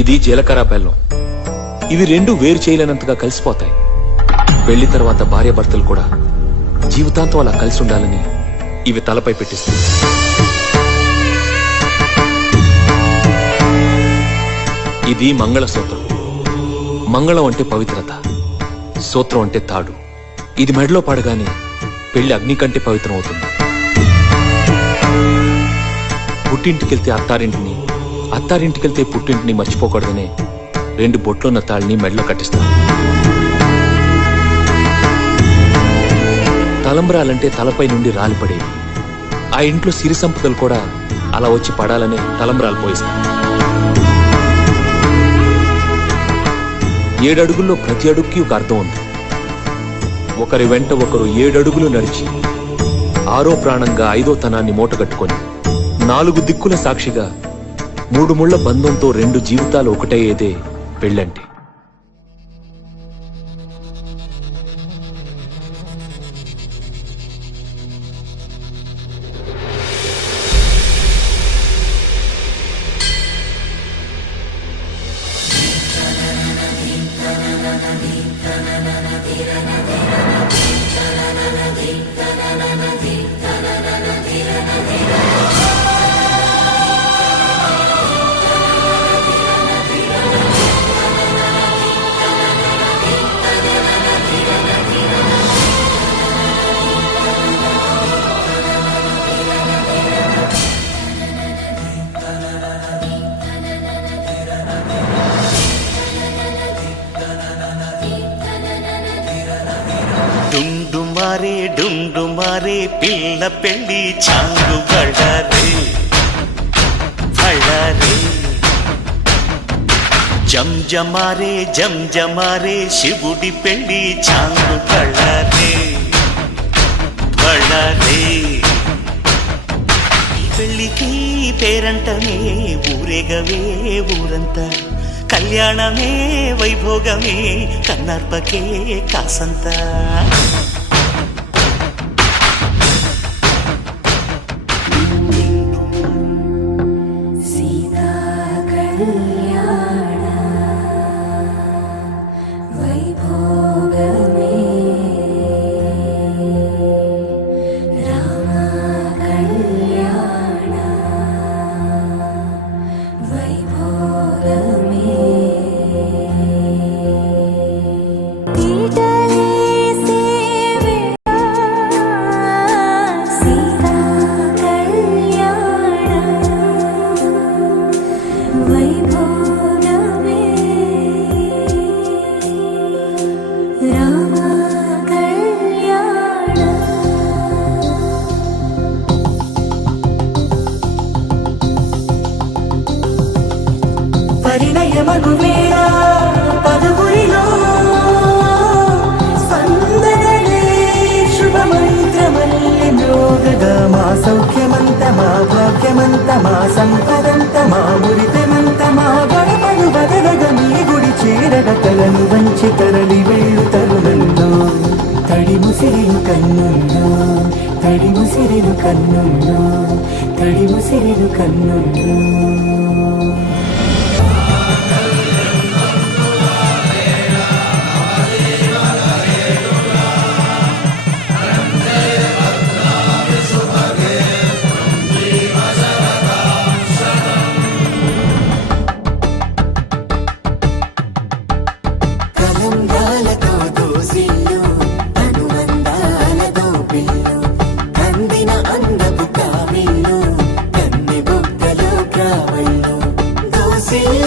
ఇది జీలకర్ర బెల్లం. ఇవి రెండు వేరు చేయలేనంతగా కలిసిపోతాయి. పెళ్లి తర్వాత భార్యాభర్తలు కూడా జీవితాంతం అలా కలిసి ఉండాలని ఇవి తలపై పెట్టిస్తాయి. ఇది మంగళసూత్రం. మంగళం అంటే పవిత్రత, సూత్రం అంటే తాడు. ఇది మెడలో పడగానే పెళ్లి అగ్ని కంటే పవిత్రం అవుతుంది. పుట్టింటికెళ్తే అత్తారింటిని, అత్తారింటికెళ్తే పుట్టింటిని మర్చిపోకూడదనే రెండు బొట్లున్న తాళ్ళని మెడలో కట్టిస్తాం. తలంబ్రాలంటే తలపై నుండి రాలిపడేవి. ఆ ఇంట్లో సిరి సంపదలు కూడా అలా వచ్చి పడాలనే తలంబ్రాలు పోయిస్తాం. 7 అడుగుల్లో ప్రతి అడుగుకి ఒక అర్థం ఉంది. ఒకరి వెంట ఒకరు 7 అడుగులు నడిచి 6వ ప్రాణంగా 5వ తనాన్ని మూటగట్టుకొని 4 దిక్కుల సాక్షిగా 3 ముళ్ల బంధంతో 2 జీవితాలు ఒకటయ్యేదే పెళ్ళంటే. డుండుమారే డుండుమారే పిల్ల పెళ్ళి చాంగు బళ్ళారే బళ్ళారే. జంజమారే జంజమారే శివుడి పెళ్ళి చాంగు బళ్ళారే బళ్ళారే. పెళ్ళికి పేరంటమే ఊరేగవే ఊరంతా. కళ్యాణమే వైభోగమే కన్నార్పకే కాసంత. పరిణయమగువేళ పదుగురిలో స్పందనలే శుభమంత్రమల్లి మ్రోగగా. మా సౌఖ్యమంత మా భాగ్యమంత మా సంపదంత మా మురితమంత మా గడపను బదలగ మీ గుడి చేరగ. తలను వంచి తరలి వెళ్ళు తరుణంలో తడి ముసిరిలు కన్నుల్లో తడి ముసిరిలు కన్నుల్లో తడి ముసిరిలు కన్నుల్లో. See